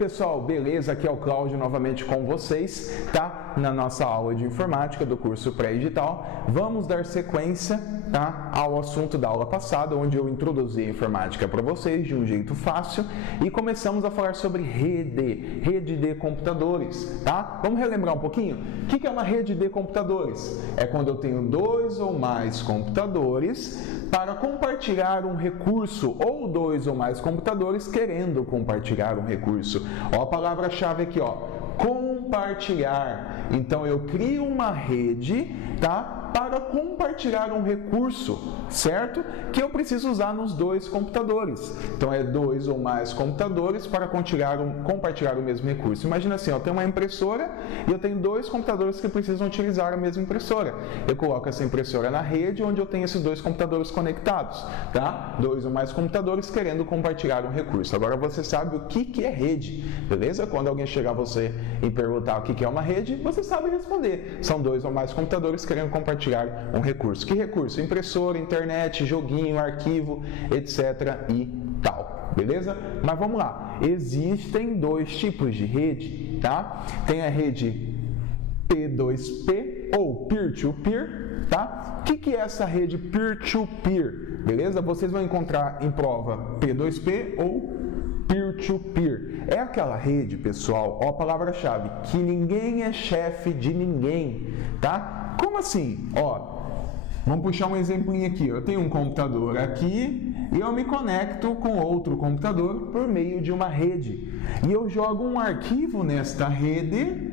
pessoal, beleza? Aqui é o Cláudio novamente com vocês, tá? Na nossa aula de informática do curso pré-digital. Vamos dar sequência, tá? Ao assunto da aula passada, onde eu introduzi a informática para vocês de um jeito fácil e começamos a falar sobre rede de computadores, tá? Vamos relembrar um pouquinho? O que é uma rede de computadores? É quando eu tenho dois ou mais computadores para compartilhar um recurso ou dois ou mais computadores querendo compartilhar um recurso. Ó, a palavra-chave aqui, ó, compartilhar. Então eu crio uma rede, tá? Para compartilhar um recurso, certo? Que eu preciso usar nos dois computadores. Então é dois ou mais computadores para compartilhar o mesmo recurso. Imagina assim, eu tenho uma impressora e eu tenho dois computadores que precisam utilizar a mesma impressora. Eu coloco essa impressora na rede onde eu tenho esses dois computadores conectados, tá? Dois ou mais computadores querendo compartilhar um recurso. Agora você sabe o que é rede, beleza? Quando alguém chegar a você e perguntar o que é uma rede, você sabe responder. São dois ou mais computadores querendo compartilhar um recurso. Que recurso? Impressora, internet, joguinho, arquivo, etc. e tal. Beleza? Mas vamos lá. Existem dois tipos de rede, tá? Tem a rede P2P ou peer-to-peer, tá? O que é essa rede peer-to-peer? Beleza? Vocês vão encontrar em prova P2P ou peer-to-peer. É aquela rede, pessoal, ó a palavra-chave, que ninguém é chefe de ninguém, tá? Como assim? Ó, vamos puxar um exemplinho aqui. Eu tenho um computador aqui e eu me conecto com outro computador por meio de uma rede. E eu jogo um arquivo nesta rede,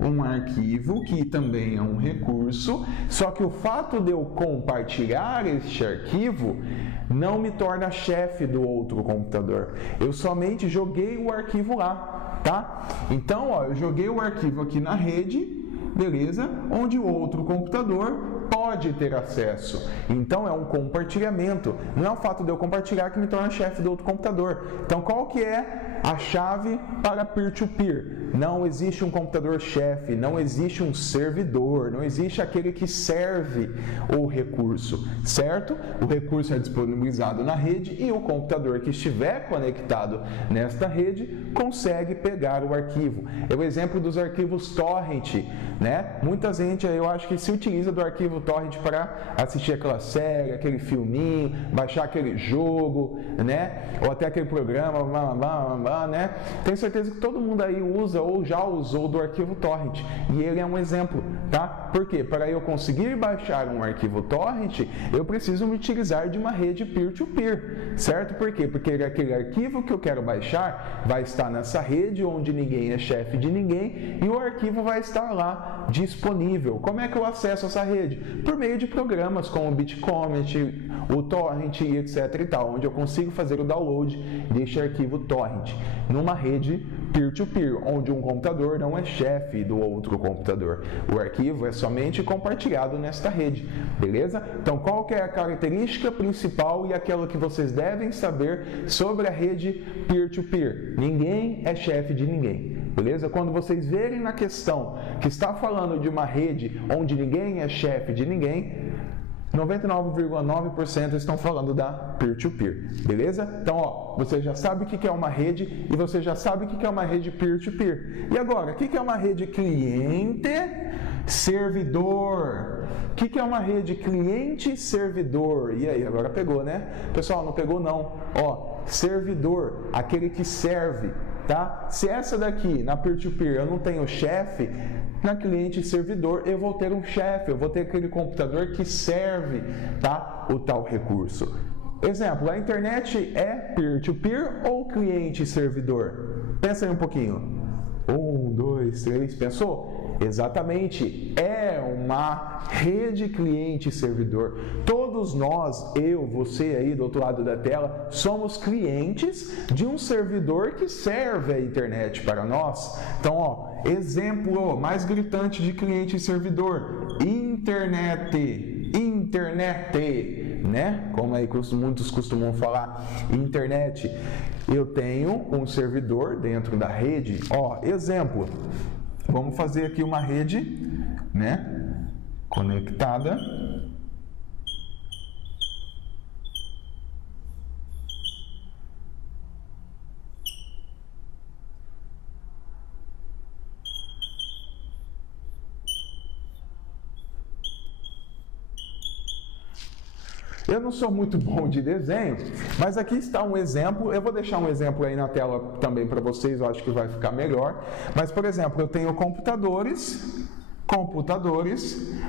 um arquivo que também é um recurso, só que o fato de eu compartilhar este arquivo não me torna chefe do outro computador. Eu somente joguei o arquivo lá, tá? Então, ó, eu joguei o arquivo aqui na rede, beleza? Onde o outro computador pode ter acesso. Então é um compartilhamento. Não é o fato de eu compartilhar que me torna chefe do outro computador. Então qual que é a chave para peer-to-peer? Não existe um computador chefe, não existe um servidor, não existe aquele que serve o recurso, certo? O recurso é disponibilizado na rede e o computador que estiver conectado nesta rede consegue pegar o arquivo. É o exemplo dos arquivos torrent, né? Muita gente, eu acho que se utiliza do arquivo torrent para assistir aquela série, aquele filminho, baixar aquele jogo, né? Ou até aquele programa, né? Tenho certeza que todo mundo aí usa ou já usou do arquivo torrent. E ele é um exemplo, tá? Por quê? Para eu conseguir baixar um arquivo torrent, eu preciso me utilizar de uma rede peer-to-peer, certo? Por quê? Porque aquele arquivo que eu quero baixar vai estar nessa rede onde ninguém é chefe de ninguém e o arquivo vai estar lá disponível. Como é que eu acesso essa rede? Por meio de programas como o Bitcomet, o Torrent e etc e tal, onde eu consigo fazer o download deste arquivo torrent numa rede peer-to-peer, onde um computador não é chefe do outro computador. O arquivo é somente compartilhado nesta rede, beleza? Então, qual que é a característica principal e aquela que vocês devem saber sobre a rede peer-to-peer? Ninguém é chefe de ninguém. Beleza? Quando vocês verem na questão que está falando de uma rede onde ninguém é chefe de ninguém, 99,9% estão falando da peer-to-peer, beleza? Então, ó, você já sabe o que é uma rede e você já sabe o que é uma rede peer-to-peer. E agora, o que é uma rede cliente-servidor? O que é uma rede cliente-servidor? E aí, agora pegou, né? Pessoal, não pegou não. Ó, servidor, aquele que serve, tá? Se essa daqui, na peer-to-peer, eu não tenho chefe, na cliente servidor eu vou ter um chefe, eu vou ter aquele computador que serve, tá? O tal recurso. Exemplo, a internet é peer-to-peer ou cliente-servidor? Pensa aí um pouquinho. 1, 2, 3, pensou? Exatamente, é uma rede cliente-servidor. Todos nós, eu, você aí do outro lado da tela, somos clientes de um servidor que serve a internet para nós. Então, ó, exemplo mais gritante de cliente e servidor: internet, né? Como aí muitos costumam falar, internet. Eu tenho um servidor dentro da rede. Ó, exemplo. Vamos fazer aqui uma rede, né? Conectada. Eu não sou muito bom de desenho, mas aqui está um exemplo. Eu vou deixar um exemplo aí na tela também para vocês, eu acho que vai ficar melhor. Mas, por exemplo, eu tenho computadores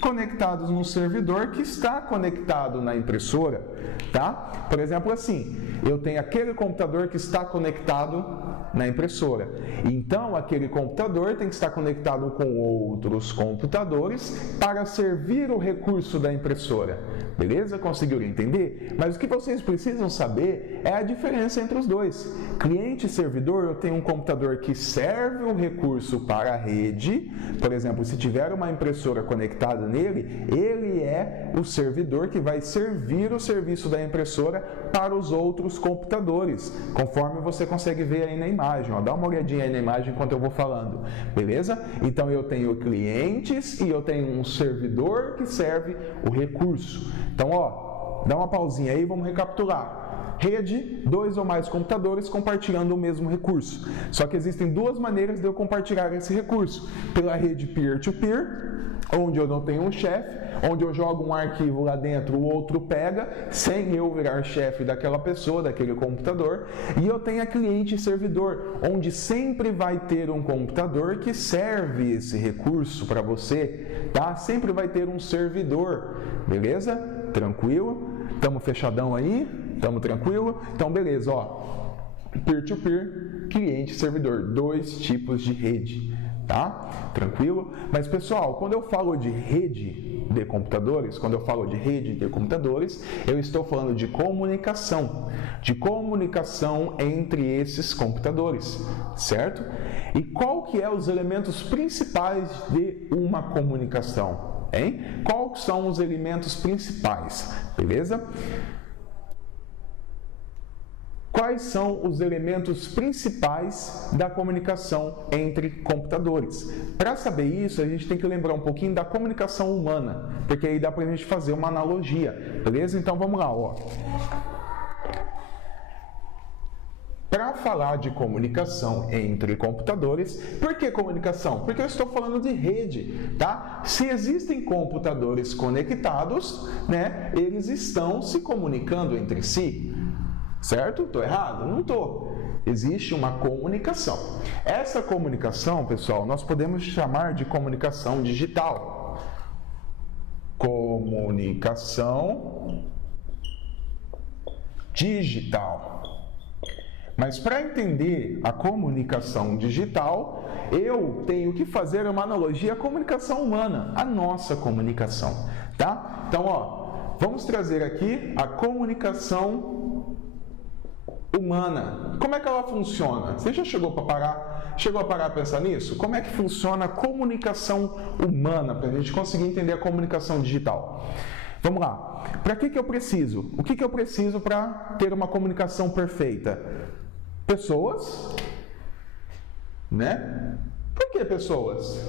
conectados num servidor que está conectado na impressora, tá? Por exemplo, assim, eu tenho aquele computador que está conectado na impressora. Então, aquele computador tem que estar conectado com outros computadores para servir o recurso da impressora. Beleza? Conseguiram entender? Mas o que vocês precisam saber é a diferença entre os dois. Cliente e servidor, eu tenho um computador que serve o recurso para a rede. Por exemplo, se tiver uma impressora conectada nele, ele é o servidor que vai servir o serviço da impressora para os outros computadores, conforme você consegue ver aí na imagem. Ó. Dá uma olhadinha aí na imagem enquanto eu vou falando, beleza? Então eu tenho clientes e eu tenho um servidor que serve o recurso. Então, ó, dá uma pausinha aí e vamos recapitular. Rede, 2 ou mais computadores compartilhando o mesmo recurso. Só que existem duas maneiras de eu compartilhar esse recurso. Pela rede peer-to-peer, onde eu não tenho um chefe, onde eu jogo um arquivo lá dentro, o outro pega, sem eu virar chefe daquela pessoa, daquele computador. E eu tenho a cliente e servidor, onde sempre vai ter um computador que serve esse recurso para você, tá? Sempre vai ter um servidor, beleza? Tranquilo? Estamos fechadão aí? Estamos tranquilo? Então, beleza, ó. Peer-to-peer, cliente e servidor, 2 tipos de rede, tá? Tranquilo? Mas, pessoal, quando eu falo de rede de computadores, eu estou falando de comunicação entre esses computadores, certo? E qual que é os elementos principais de uma comunicação, hein? Quais são os elementos principais, beleza? Quais são os elementos principais da comunicação entre computadores? Para saber isso, a gente tem que lembrar um pouquinho da comunicação humana, porque aí dá para a gente fazer uma analogia, beleza? Então vamos lá, ó. Para falar de comunicação entre computadores, por que comunicação? Porque eu estou falando de rede, tá? Se existem computadores conectados, né, eles estão se comunicando entre si. Certo? Estou errado? Não estou. Existe uma comunicação. Essa comunicação, pessoal, nós podemos chamar de comunicação digital. Comunicação digital. Mas para entender a comunicação digital, eu tenho que fazer uma analogia à comunicação humana, a nossa comunicação, tá? Então, ó, vamos trazer aqui a comunicação humana. Como é que ela funciona? Você já chegou a parar a pensar nisso? Como é que funciona a comunicação humana, para a gente conseguir entender a comunicação digital? Vamos lá. Para que eu preciso? O que eu preciso para ter uma comunicação perfeita? Pessoas, né? Por que pessoas?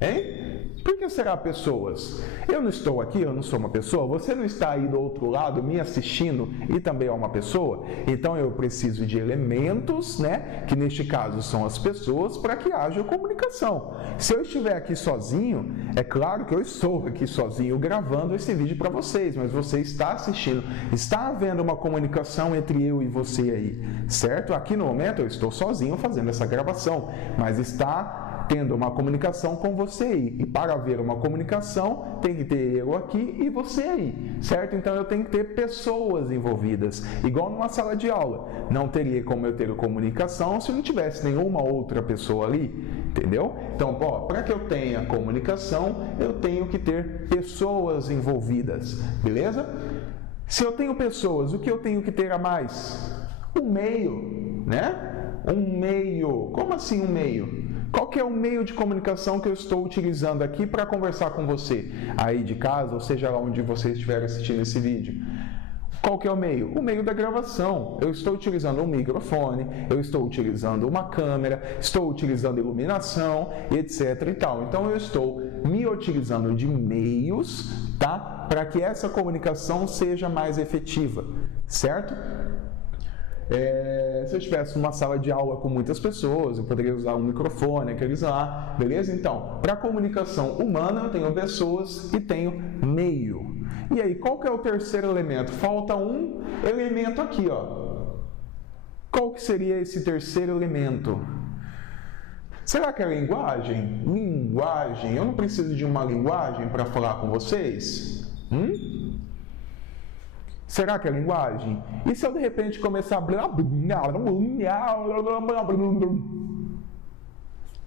Hein? Por que será pessoas? Eu não estou aqui, eu não sou uma pessoa, você não está aí do outro lado me assistindo e também é uma pessoa? Então eu preciso de elementos, né, que neste caso são as pessoas, para que haja comunicação. Se eu estiver aqui sozinho, é claro que eu estou aqui sozinho gravando esse vídeo para vocês, mas você está assistindo, está havendo uma comunicação entre eu e você aí, certo? Aqui no momento eu estou sozinho fazendo essa gravação, mas está tendo uma comunicação com você aí. E para haver uma comunicação, tem que ter eu aqui e você aí, certo? Então eu tenho que ter pessoas envolvidas, igual numa sala de aula. Não teria como eu ter comunicação se não tivesse nenhuma outra pessoa ali, entendeu? Então, para que eu tenha comunicação, eu tenho que ter pessoas envolvidas, beleza? Se eu tenho pessoas, o que eu tenho que ter a mais? Um meio, né? Um meio. Como assim um meio? Qual que é o meio de comunicação que eu estou utilizando aqui para conversar com você aí de casa, ou seja lá onde você estiver assistindo esse vídeo? Qual que é o meio? O meio da gravação. Eu estou utilizando um microfone, eu estou utilizando uma câmera, estou utilizando iluminação, etc. e tal. Então eu estou me utilizando de meios, tá? Para que essa comunicação seja mais efetiva, certo? Se eu estivesse numa sala de aula com muitas pessoas, eu poderia usar um microfone, aqueles lá, beleza? Então, para a comunicação humana, eu tenho pessoas e tenho meio. E aí, qual que é o terceiro elemento? Falta um elemento aqui, ó. Qual que seria esse terceiro elemento? Será que é linguagem? Linguagem. Eu não preciso de uma linguagem para falar com vocês? Será que é linguagem? E se eu de repente começar a...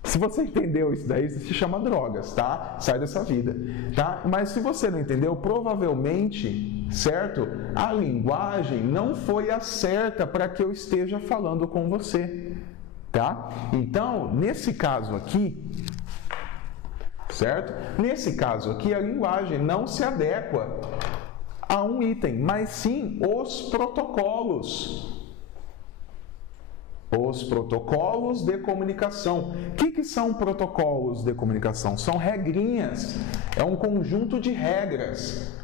Se você entendeu isso daí, isso se chama drogas, tá? Sai dessa vida, tá? Mas se você não entendeu, provavelmente, certo? A linguagem não foi a certa para que eu esteja falando com você, tá? Então, nesse caso aqui, certo? Nesse caso aqui, a linguagem não se adequa a um item, mas sim os protocolos. Os protocolos de comunicação. O que são protocolos de comunicação? São regrinhas. É um conjunto de regras.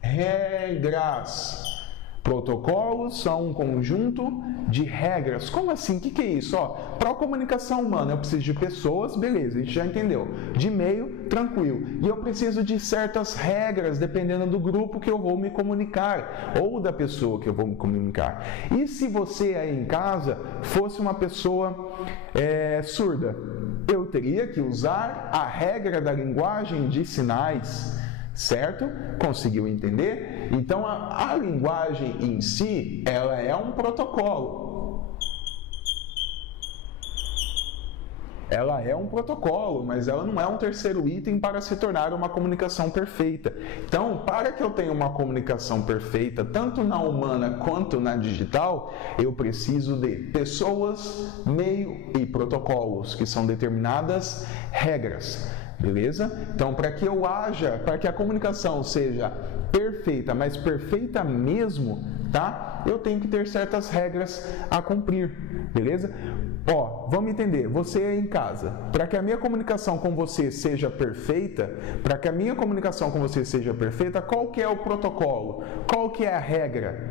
Regras. Protocolos são um conjunto de regras. Como assim? O que é isso? Para a comunicação humana eu preciso de pessoas, beleza, a gente já entendeu. De meio, tranquilo. E eu preciso de certas regras, dependendo do grupo que eu vou me comunicar, ou da pessoa que eu vou me comunicar. E se você aí em casa fosse uma pessoa surda? Eu teria que usar a regra da linguagem de sinais. Certo? Conseguiu entender? Então, a linguagem em si, ela é um protocolo. Ela é um protocolo, mas ela não é um terceiro item para se tornar uma comunicação perfeita. Então, para que eu tenha uma comunicação perfeita, tanto na humana quanto na digital, eu preciso de pessoas, meio e protocolos, que são determinadas regras. Beleza? Então, para que a comunicação seja perfeita, mas perfeita mesmo, tá? Eu tenho que ter certas regras a cumprir, beleza? Vamos entender, você aí em casa, para que a minha comunicação com você seja perfeita, qual que é o protocolo? Qual que é a regra?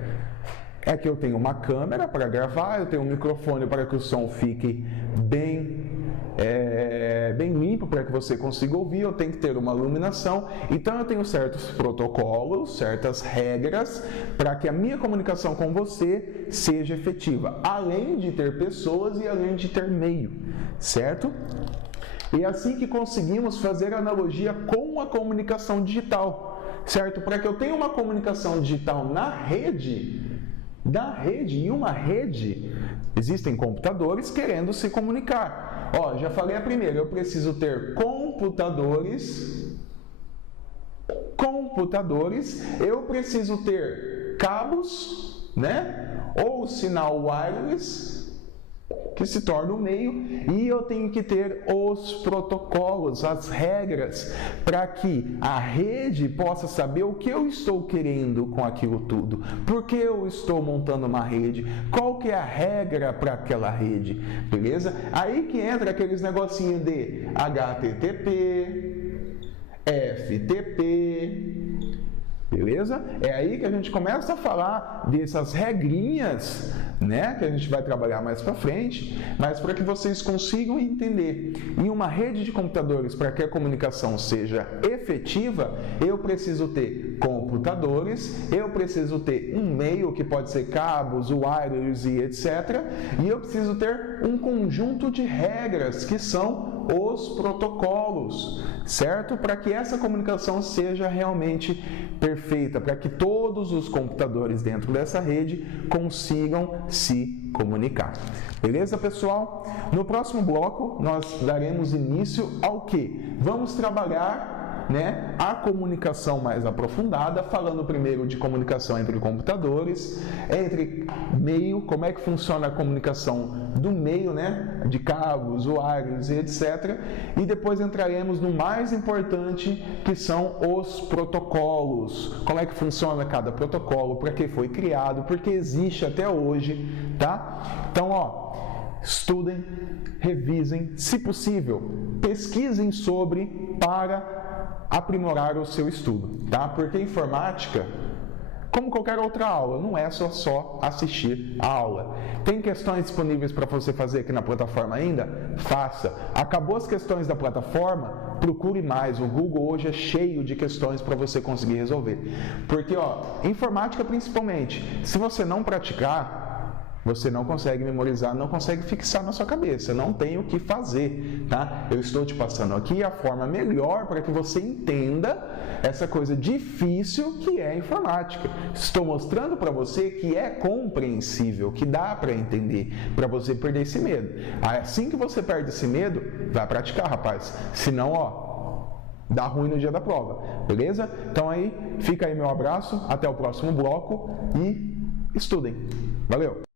É que eu tenho uma câmera para gravar, eu tenho um microfone para que o som fique bem limpo para que você consiga ouvir, eu tenho que ter uma iluminação, então eu tenho certos protocolos, certas regras para que a minha comunicação com você seja efetiva, além de ter pessoas e além de ter meio, certo? E é assim que conseguimos fazer analogia com a comunicação digital, certo? Para que eu tenha uma comunicação digital na rede, em uma rede, existem computadores querendo se comunicar. Já falei a primeira, eu preciso ter computadores, eu preciso ter cabos, né? Ou sinal wireless, que se torna o meio, e eu tenho que ter os protocolos, as regras, para que a rede possa saber o que eu estou querendo com aquilo tudo, por que eu estou montando uma rede, qual que é a regra para aquela rede, beleza? Aí que entra aqueles negocinhos de HTTP, FTP, beleza? É aí que a gente começa a falar dessas regrinhas, né? Que a gente vai trabalhar mais para frente, mas para que vocês consigam entender. Em uma rede de computadores, para que a comunicação seja efetiva, eu preciso ter computadores, eu preciso ter um meio que pode ser cabos, wireless e etc. E eu preciso ter um conjunto de regras que são os protocolos, certo? Para que essa comunicação seja realmente perfeita, para que todos os computadores dentro dessa rede consigam se comunicar. Beleza, pessoal? No próximo bloco, nós daremos início ao que? Vamos trabalhar a comunicação mais aprofundada, falando primeiro de comunicação entre computadores, entre meio, como é que funciona a comunicação do meio, de cabos, wireless e etc. E depois entraremos no mais importante, que são os protocolos. Como é que funciona cada protocolo, para que foi criado, porque existe até hoje, tá? Então, estudem, revisem, se possível, pesquisem sobre para aprimorar o seu estudo, tá? Porque informática, como qualquer outra aula, não é só assistir a aula. Tem questões disponíveis para você fazer aqui na plataforma ainda? Faça. Acabou as questões da plataforma? Procure mais. O Google hoje é cheio de questões para você conseguir resolver. Porque, informática principalmente, se você não praticar, você não consegue memorizar, não consegue fixar na sua cabeça, não tem o que fazer, tá? Eu estou te passando aqui a forma melhor para que você entenda essa coisa difícil que é a informática. Estou mostrando para você que é compreensível, que dá para entender, para você perder esse medo. Assim que você perde esse medo, vai praticar, rapaz. Senão, dá ruim no dia da prova, beleza? Então aí, fica aí meu abraço, até o próximo bloco e estudem. Valeu!